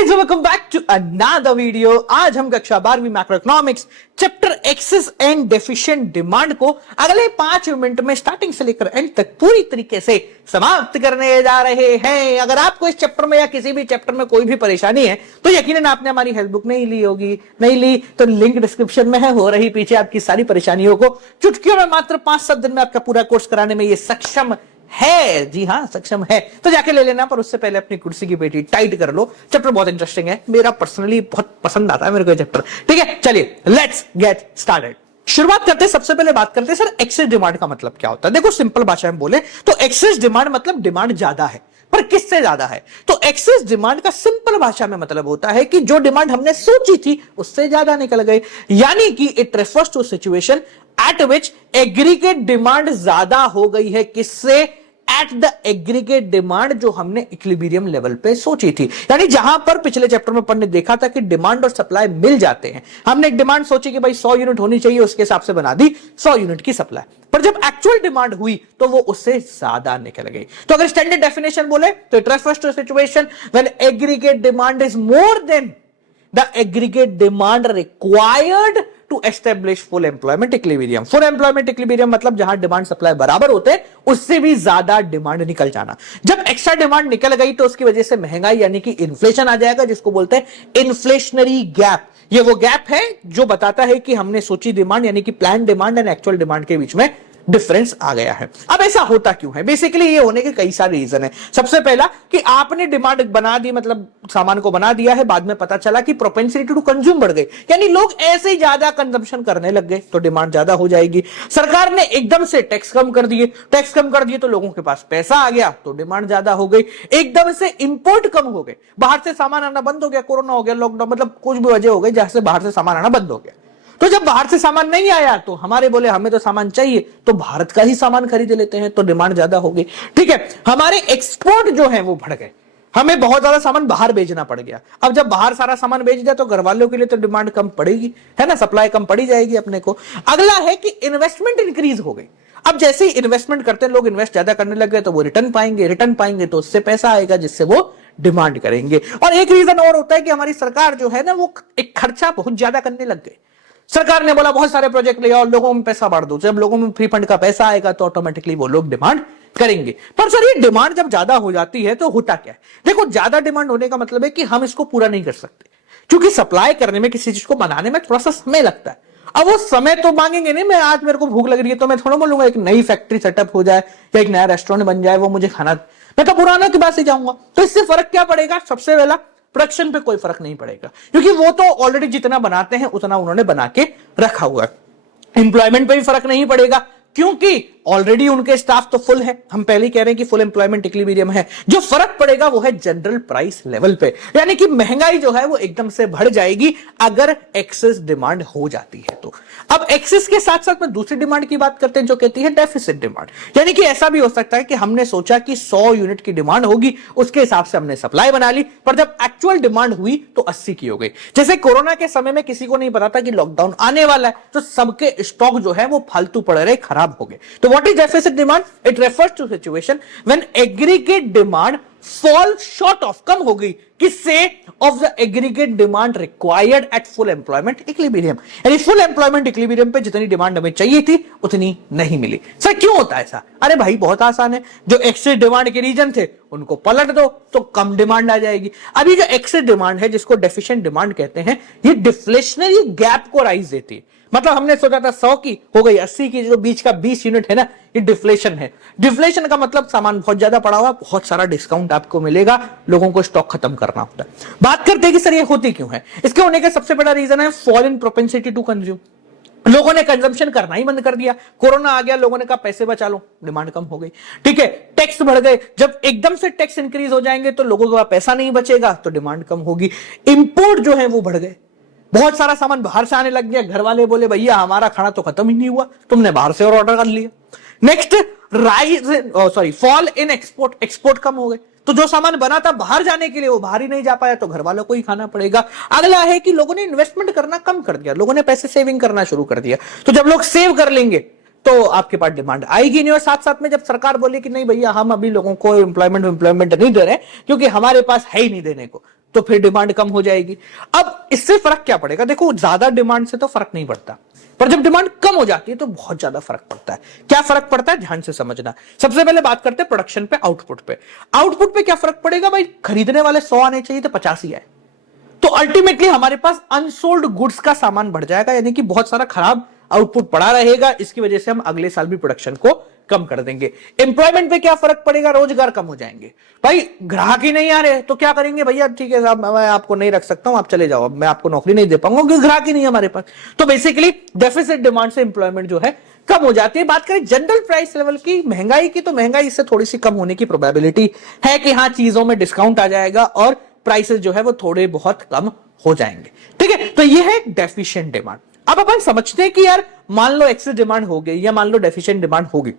Guys welcome back to another video. आज हम कक्षा 12वीं macroeconomics chapter excess and deficient demand को अगले 5 मिनट में स्टार्टिंग से लेकर एंड तक पूरी तरीके से समाप्त करने जा रहे हैं। अगर आपको इस चैप्टर में या किसी भी चैप्टर में कोई भी परेशानी है तो यकीनन आपने हमारी हेल्प बुक नहीं ली होगी। नहीं ली तो लिंक डिस्क्रिप्शन में है, हो रही पीछे आपकी सारी परेशानियों को चुटकियों में मात्र 5-7 दिन में आपका पूरा कोर्स कराने में ये सक्षम है। जी हाँ, सक्षम है तो जाके ले लेना, पर उससे पहले अपनी कुर्सी की पेटी टाइट कर लो। चैप्टर बहुत इंटरेस्टिंग है, मेरा पर्सनली बहुत पसंद आता है मेरे को चैप्टर। ठीक है, चलिए लेट्स गेट स्टार्टेड। शुरुआत करते हैं, सबसे पहले बात करते हैं सर एक्सेस डिमांड का मतलब क्या होता है। देखो सिंपल भाषा में बोले तो एक्सेस डिमांड मतलब डिमांड ज्यादा है, पर किससे ज्यादा है। तो एक्सेस डिमांड का सिंपल भाषा में मतलब होता है कि जो डिमांड हमने सोची थी उससे ज्यादा निकल गई, यानी कि it refers to situation at which aggregate demand ज्यादा हो गई है। किससे? एट द एग्रीगेट डिमांड जो हमने इक्विलिब्रियम लेवल पे सोची थी, यानी जहां पर पिछले चैप्टर में अपन ने देखा था कि डिमांड और सप्लाई मिल जाते हैं। हमने एक डिमांड सोची कि भाई 100 यूनिट होनी चाहिए, उसके हिसाब से बना दी 100 यूनिट की सप्लाई, पर जब एक्चुअल डिमांड हुई तो वो उससे ज्यादा निकल गई। तो अगर स्टैंडर्ड डेफिनेशन बोले तो it refers to situation when aggregate demand is more than the aggregate demand required to establish full employment equilibrium. Full employment equilibrium मतलब जहां डिमांड सप्लाई बराबर होते हैं उससे भी ज्यादा डिमांड निकल जाना। जब एक्स्ट्रा डिमांड निकल गई तो उसकी वजह से महंगाई यानी कि इन्फ्लेशन आ जाएगा, जिसको बोलते हैं इन्फ्लेशनरी गैप। ये वो गैप है जो बताता है कि हमने सोची डिमांड यानी कि plan demand and actual demand के बीच में डिफरेंस आ गया है। अब ऐसा होता क्यों है? बेसिकली ये होने के कई सारे रीजन है। सबसे पहला कि आपने डिमांड बना दी, मतलब सामान को बना दिया है, बाद में पता चला कि प्रोपेंसिटी टू कंज्यूम बढ़ गई, यानी लोग ऐसे ही ज्यादा कंजम्पशन करने लग गए तो डिमांड ज्यादा हो जाएगी। सरकार ने एकदम से टैक्स कम कर दिए तो लोगों के पास पैसा आ गया तो डिमांड ज्यादा हो गई। एकदम से इंपोर्ट कम हो गए, बाहर से सामान आना बंद हो गया, कोरोना हो गया, लॉकडाउन, मतलब कुछ भी वजह हो गई जहां से बाहर से सामान आना बंद हो गया। तो जब बाहर से सामान नहीं आया तो हमारे बोले हमें तो सामान चाहिए, तो भारत का ही सामान खरीद लेते हैं, तो डिमांड ज्यादा हो गई। ठीक है, हमारे एक्सपोर्ट जो है वो बढ़ गए, हमें बहुत ज्यादा सामान बाहर भेजना पड़ गया। अब जब बाहर सारा सामान भेज दिया तो घर वालों के लिए तो डिमांड कम पड़ेगी, है ना, सप्लाई कम पड़ी जाएगी अपने को। अगला है कि इन्वेस्टमेंट इंक्रीज हो गई। अब जैसे ही इन्वेस्टमेंट करते हैं लोग, इन्वेस्ट ज्यादा करने लग गए तो वो रिटर्न पाएंगे तो उससे पैसा आएगा जिससे वो डिमांड करेंगे। और एक रीजन और होता है कि हमारी सरकार जो है ना वो एक खर्चा बहुत ज्यादा करने लग गई। सरकार ने बोला बहुत सारे प्रोजेक्ट ले आओ, लोगों में पैसा बढ़ दो। जब लोगों में फ्री फंड का पैसा आएगा तो ऑटोमेटिकली वो लोग डिमांड करेंगे। पर सर ये डिमांड जब ज्यादा हो जाती है तो होता क्या है? देखो, ज्यादा डिमांड होने का मतलब है कि हम इसको पूरा नहीं कर सकते, क्योंकि सप्लाई करने में, किसी चीज को बनाने में थोड़ा सा समय लगता है। अब वो समय तो मांगेंगे नहीं। मैं आज मेरे को भूख लग रही है तो मैं थोड़ा बोलूंगा एक नई फैक्ट्री सेटअप हो जाए या एक नया रेस्टोरेंट बन जाए, वो मुझे खाना, मैं तो पुराना के पास ही जाऊंगा। तो इससे फर्क क्या पड़ेगा? सबसे पहला, प्रोडक्शन पे कोई फर्क नहीं पड़ेगा, क्योंकि वो तो ऑलरेडी जितना बनाते हैं उतना उन्होंने बना के रखा हुआ है। एम्प्लॉयमेंट पे भी फर्क नहीं पड़ेगा, क्योंकि ऑलरेडी उनके स्टाफ तो फुल है। हम पहले ही कह रहे हैं कि फुल एम्प्लॉयमेंट इक्विलिब्रियम है। जो फर्क पड़ेगा वो है जनरल प्राइस लेवल पे, यानी कि महंगाई जो है वो एकदम से बढ़ जाएगी अगर एक्सेस डिमांड हो जाती है तो। अब एक्सेस के साथ साथ में दूसरी डिमांड की बात करते हैं जो कहती है डेफिसिट डिमांड, यानी कि ऐसा भी हो सकता है कि हमने सोचा कि 100 यूनिट की डिमांड होगी, उसके हिसाब से हमने सप्लाई बना ली, पर जब एक्चुअल डिमांड हुई तो 80 की हो गई। जैसे कोरोना के समय में किसी को नहीं पता था कि लॉकडाउन आने वाला है, तो सबके स्टॉक जो है वो फालतू पड़ रहे, खराब हो गए। तो what is deficit demand? It refers to situation when aggregate demand fall short of, कम हो गई, किससे? Of the aggregate demand required at full employment equilibrium, यानी फुल एम्प्लॉयमेंट इक्विलिब्रियम पे जितनी डिमांड हमें चाहिए थी उतनी नहीं मिली। सर क्यों होता है ऐसा? अरे भाई बहुत आसान है, जो एक्सेस डिमांड के रीजन थे उनको पलट दो तो कम डिमांड आ जाएगी। अभी जो एक्सेस डिमांड है, जिसको डेफिशिएंट डिमांड कहते हैं, ये डिफ्लेशनरी गैप को राइज देती है। मतलब हमने सोचा था 100 की, हो गई 80 की, जो बीच का 20 यूनिट है ना, ये डिफ्लेशन है। डिफ्लेशन का मतलब सामान बहुत ज्यादा पड़ा हुआ, बहुत सारा डिस्काउंट आपको मिलेगा, लोगों को स्टॉक खत्म करना होता है। बात करते हैं कि सर ये होती क्यों है। इसके होने का सबसे बड़ा रीजन है fall in propensity to consume. लोगों ने कंजम्पशन करना ही बंद कर दिया, कोरोना आ गया, लोगों ने कहा पैसे बचा लो, डिमांड कम हो गई। ठीक है, टैक्स बढ़ गए, जब एकदम से टैक्स इंक्रीज हो जाएंगे तो लोगों के पास पैसा नहीं बचेगा तो डिमांड कम होगी। इंपोर्ट जो है वो बढ़ गए, बहुत सारा सामान बाहर से आने लग गया, घर वाले बोले भैया हमारा खाना तो खत्म ही नहीं हुआ, तुमने बाहर से और ऑर्डर कर लिया। Next, fall in export, export कम हो गए, तो जो सामान बना था बाहर जाने के लिए वो बाहर ही नहीं जा पाया, तो घर वालों को ही खाना पड़ेगा। अगला है कि लोगों ने इन्वेस्टमेंट करना कम कर दिया, लोगों ने पैसे सेविंग करना शुरू कर दिया, तो जब लोग सेव कर लेंगे तो आपके पास डिमांड आएगी नहीं। और साथ साथ में जब सरकार बोले कि नहीं भैया हम अभी लोगों को एम्प्लॉयमेंट नहीं दे रहे क्योंकि हमारे पास है ही नहीं देने को, तो फिर डिमांड कम हो जाएगी। अब इससे फर्क क्या पड़ेगा? देखो, ज्यादा डिमांड से तो फर्क नहीं पड़ता, पर जब डिमांड कम हो जाती है तो बहुत ज्यादा फर्क पड़ता है। क्या फर्क पड़ता है, ध्यान से समझना। सबसे पहले बात करते हैं प्रोडक्शन पे, आउटपुट पे। आउटपुट पे क्या फर्क पड़ेगा भाई? खरीदने वाले 100 आने चाहिए तो 50 ही आए, तो अल्टीमेटली हमारे पास अनसोल्ड गुड्स का सामान बढ़ जाएगा, यानी कि बहुत सारा खराब आउटपुट पड़ा रहेगा। इसकी वजह से हम अगले साल भी प्रोडक्शन को कम कर देंगे। एम्प्लॉयमेंट पे क्या फर्क पड़ेगा? रोजगार कम हो जाएंगे। भाई ग्राहक ही नहीं आ रहे तो क्या करेंगे? भैया ठीक है साहब, मैं आपको नहीं रख सकता हूं, आप चले जाओ, मैं आपको नौकरी नहीं दे पाऊंगा क्योंकि ग्राहक ही नहीं है हमारे पास। तो बेसिकली डेफिसिट डिमांड से एम्प्लॉयमेंट जो है कम हो जाती है। बात करें जनरल प्राइस लेवल की, महंगाई की, तो महंगाई इससे थोड़ी सी कम होने की प्रोबेबिलिटी है कि हाँ, चीजों में डिस्काउंट आ जाएगा और प्राइसेस जो है वो थोड़े बहुत कम हो जाएंगे। ठीक है, तो ये है डेफिशिएंट डिमांड। अब अपन समझते हैं कि यार मान लो एक्सेस डिमांड हो गई या मान लो डेफिशिएंट डिमांड हो गई,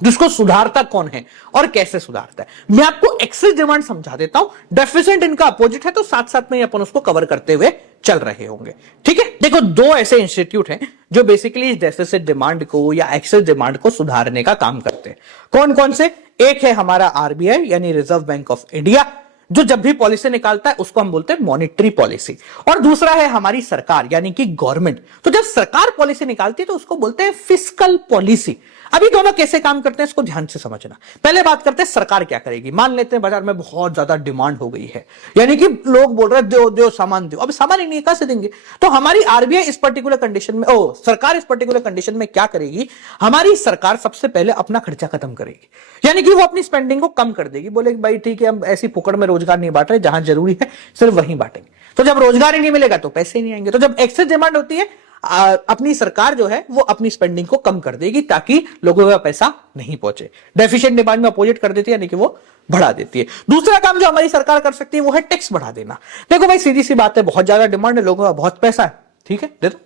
जिसको सुधारता कौन है और कैसे सुधारता है। मैं आपको एक्सेस डिमांड समझा देता हूं, डेफिशिएंट इनका अपोजिट है, तो साथ साथ में अपन उसको कवर करते हुए चल रहे होंगे। ठीक है, देखो, दो ऐसे इंस्टीट्यूट हैं जो बेसिकली इस डेफिसिट डिमांड को या एक्सेस डिमांड को सुधारने का काम करते हैं। कौन कौन से? एक है हमारा आरबीआई यानी रिजर्व बैंक ऑफ इंडिया, जो जब भी पॉलिसी निकालता है उसको हम बोलते हैं मॉनेटरी पॉलिसी, और दूसरा है हमारी सरकार यानी कि गवर्नमेंट। तो जब सरकार पॉलिसी निकालती है तो उसको बोलते हैं फिस्कल पॉलिसी। अभी दोनों कैसे काम करते हैं इसको ध्यान से समझना। पहले बात करते हैं सरकार क्या करेगी। मान लेते हैं बाजार में बहुत ज्यादा डिमांड हो गई है, यानी कि लोग बोल रहे हैं दो दो सामान दो, अब सामान ही नहीं, कहां से देंगे? तो हमारी आरबीआई इस पर्टिकुलर कंडीशन में, सरकार इस पर्टिकुलर कंडीशन में क्या करेगी? हमारी सरकार सबसे पहले अपना खर्चा खत्म करेगी, यानी कि वो अपनी स्पेंडिंग को कम कर देगी। बोले भाई ठीक है, हम ऐसी फुकड़ में रोजगार नहीं बांट रहे, जहां जरूरी है सिर्फ वहीं बांटेंगे। तो जब रोजगार ही नहीं मिलेगा तो पैसे ही नहीं आएंगे। तो जब एक्सेस डिमांड होती है, अपनी सरकार जो है वो अपनी स्पेंडिंग को कम कर देगी ताकि लोगों का पैसा नहीं पहुंचे। डेफिशिएंट डिमांड में अपोजिट कर देती है, यानी कि वो बढ़ा देती है। दूसरा काम जो हमारी सरकार कर सकती है वो है टैक्स बढ़ा देना। देखो भाई, सीधी सी बात है, बहुत ज्यादा डिमांड है, लोगों का बहुत पैसा है, ठीक है, दे दो।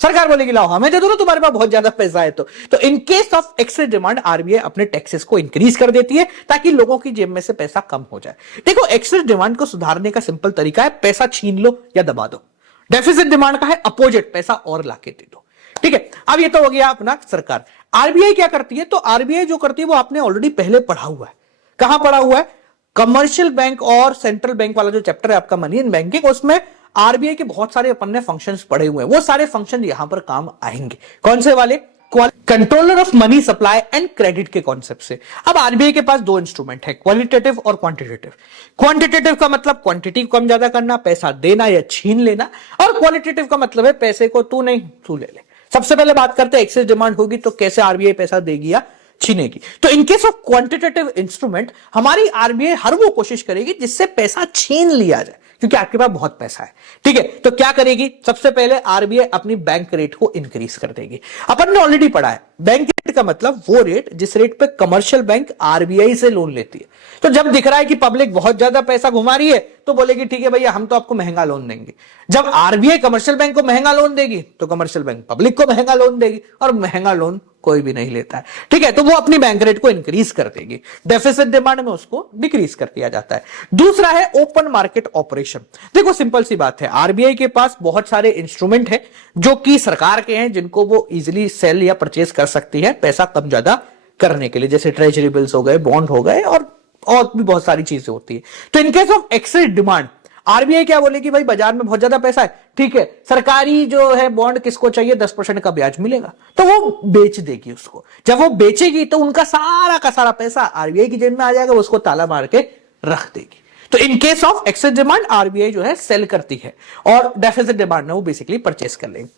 सरकार बोलेगी लाओ हमें दे दो ना, तुम्हारे पास बहुत ज्यादा पैसा है। तो in case of excess demand RBI अपने टैक्सेस को इंक्रीज कर देती है ताकि लोगों की जेब में से पैसा कम हो जाए। देखो, एक्सेस डिमांड को सुधारने का सिंपल तरीका है, पैसा छीन लो या दबा दो। डेफिसिट डिमांड का है अपोजिट, पैसा और लाके दे दो। ठीक है, अब ये तो हो गया अपना सरकार। आरबीआई क्या करती है? तो आरबीआई जो करती है वो आपने ऑलरेडी पहले पढ़ा हुआ है। कहां पढ़ा हुआ है? कमर्शियल बैंक और सेंट्रल बैंक वाला जो चैप्टर है आपका मनी इन बैंकिंग, उसमें आरबीआई के बहुत सारे अपन ने फंक्शंस पढ़े हुए हैं। वो सारे फंक्शन यहां पर काम आएंगे। कौन से वाले? Controller of money supply and credit के कॉन्सेप्ट से। अब आरबीआई के पास दो इंस्ट्रूमेंट है, क्वालिटेटिव और क्वांटिटेटिव। क्वांटिटेटिव का मतलब क्वांटिटी कम ज्यादा करना, पैसा देना या छीन लेना, और क्वालिटेटिव का मतलब है पैसे को तू नहीं तू ले ले। सबसे पहले बात करते हैं एक्सेस डिमांड होगी तो कैसे आरबीआई पैसा देगी या छीनेगी। तो in case of quantitative instrument हमारी आरबीआई हर वो कोशिश करेगी जिससे पैसा छीन लिया जाए, क्योंकि आपके पास बहुत पैसा है। ठीक है, तो क्या करेगी? सबसे पहले आरबीआई अपनी बैंक रेट को इंक्रीज कर देगी। अपन ने ऑलरेडी पढ़ा है, बैंक रेट का मतलब वो रेट जिस रेट पे कमर्शियल बैंक आरबीआई से लोन लेती है। तो जब दिख रहा है कि पब्लिक बहुत ज्यादा पैसा घुमा रही है तो बोलेगी ठीक है भैया, हम तो आपको महंगा लोन देंगे। जब आरबीआई कमर्शियल बैंक को महंगा लोन देगी तो कमर्शियल बैंक पब्लिक को महंगा लोन देगी, और महंगा लोन कोई भी नहीं लेता है। ठीक है, तो वो अपनी बैंक रेट को इंक्रीज कर देगी। डेफिसिट डिमांड में उसको डिक्रीज कर दिया जाता है। दूसरा है ओपन मार्केट ऑपरेशन। देखो, सिंपल सी बात है, आरबीआई के पास बहुत सारे इंस्ट्रूमेंट हैं जो कि सरकार के हैं, जिनको वो इजीली सेल या परचेज कर सकती है पैसा कम ज्यादा करने के लिए, जैसे ट्रेजरी बिल्स हो गए, बॉन्ड हो गए, और भी बहुत सारी चीजें होती है। तो in case of excess demand RBI क्या बोलेगी? भाई बाजार में बहुत ज्यादा पैसा है, ठीक है, सरकारी जो है बॉन्ड किसको चाहिए? 10% का ब्याज मिलेगा, तो वो बेच देगी उसको। जब वो बेचेगी तो उनका सारा का सारा पैसा आरबीआई की जेब में आ जाएगा, उसको ताला मार के रख देगी। तो in case of excess demand RBI जो है सेल करती है, और डेफिसिट डिमांड में वो बेसिकली परचेस कर लेंगे।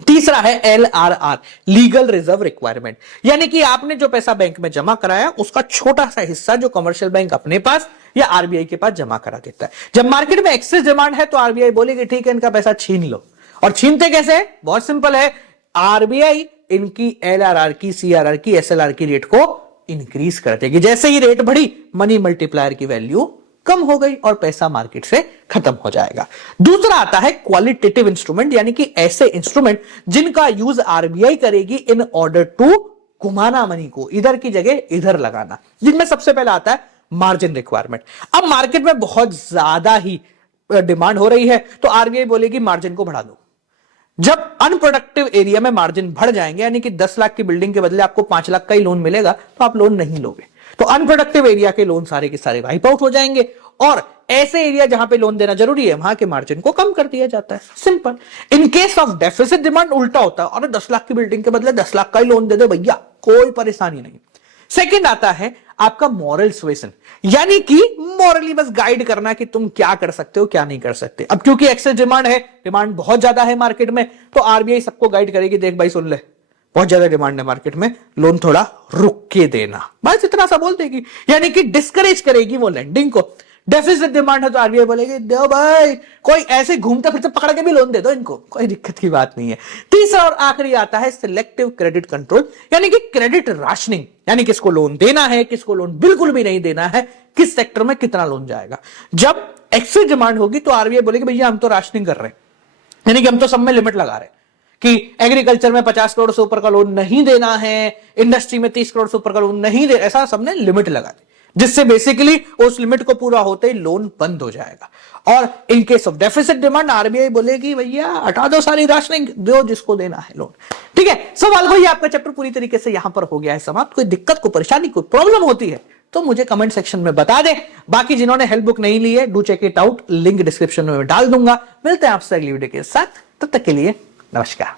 तीसरा है एलआरआर, लीगल रिजर्व रिक्वायरमेंट, यानी कि आपने जो पैसा बैंक में जमा कराया उसका छोटा सा हिस्सा जो कमर्शियल बैंक अपने पास या आरबीआई के पास जमा करा देता है। जब मार्केट में एक्सेस डिमांड है तो आरबीआई बोलेगी ठीक है, इनका पैसा छीन लो। और छीनते कैसे है? बहुत सिंपल है, आरबीआई इनकी एलआरआर की, सीआरआर की, एसएलआर की रेट को इंक्रीज कर देगी। जैसे ही रेट बढ़ी, मनी मल्टीप्लायर की वैल्यू कम हो गई और पैसा मार्केट से खत्म हो जाएगा। दूसरा आता है क्वालिटेटिव इंस्ट्रूमेंट, यानी कि ऐसे इंस्ट्रूमेंट जिनका यूज आरबीआई करेगी इन ऑर्डर टू घुमाना मनी को, इधर की जगह इधर लगाना। जिनमें सबसे पहला आता है मार्जिन रिक्वायरमेंट। अब मार्केट में बहुत ज्यादा ही डिमांड हो रही है तो आरबीआई बोलेगी मार्जिन को बढ़ा दो। जब अनप्रोडक्टिव एरिया में मार्जिन बढ़ जाएंगे, यानी कि 10 लाख की बिल्डिंग के बदले आपको 5 लाख का ही लोन मिलेगा, तो आप लोन नहीं लोगे। तो अनप्रोडक्टिव एरिया के लोन सारे के सारे वाइप आउट हो जाएंगे और ऐसे एरिया जहां पे लोन देना जरूरी है वहां के मार्जिन को कम कर दिया जाता है। Simple. In case of deficit demand उल्टा होता है, और 10 लाख की बिल्डिंग के बदले 10 लाख का ही लोन दे दो भैया, कोई परेशानी नहीं। सेकंड आता है आपका मॉरल सुएसन, यानी कि मॉरली बस गाइड करना कि तुम क्या कर सकते हो क्या नहीं कर सकते। अब क्योंकि एक्सेस डिमांड है, डिमांड बहुत ज्यादा है मार्केट में, तो आरबीआई सबको गाइड करेगी, देख भाई सुन ले बहुत ज्यादा डिमांड है मार्केट में, लोन थोड़ा रुक के देना, बस इतना सा बोल देगी, यानी कि डिस्करेज करेगी वो लेंडिंग को। डेफिसिट डिमांड है तो आरबीआई बोलेगी दो भाई, कोई ऐसे घूमते फिरते पकड़ के भी लोन दे दो इनको, कोई दिक्कत की बात नहीं है। तीसरा और आखिरी आता है सिलेक्टिव क्रेडिट कंट्रोल, यानी कि क्रेडिट राशनिंग, यानी किसको लोन देना है, किसको लोन बिल्कुल भी नहीं देना है, किस सेक्टर में कितना लोन जाएगा। जब एक्सेस डिमांड होगी तो आरबीआई बोलेगी भैया हम तो राशनिंग कर रहे हैं, यानी कि हम तो सब में लिमिट लगा रहे हैं कि एग्रीकल्चर में 50 करोड़ से ऊपर का लोन नहीं देना है, इंडस्ट्री में 30 करोड़ से ऊपर का लोन नहीं दे, ऐसा सबने लिमिट लगा दी, जिससे बेसिकली उस लिमिट को पूरा होते ही लोन बंद हो जाएगा। और in case of deficit demand RBI बोलेगी भैया हटा दो सारी राशनिंग, दो जिसको देना है लोन। ठीक है, सवाल वही, आपका चैप्टर पूरी तरीके से यहां पर हो गया है समाप्त। कोई दिक्कत, कोई परेशानी, कोई प्रॉब्लम होती है तो मुझे कमेंट सेक्शन में बता दें। बाकी जिन्होंने हेल्प बुक नहीं ली है do check it out, link description में डाल दूंगा। मिलते हैं आपसे अगली वीडियो के साथ, तब तक के लिए नमस्कार।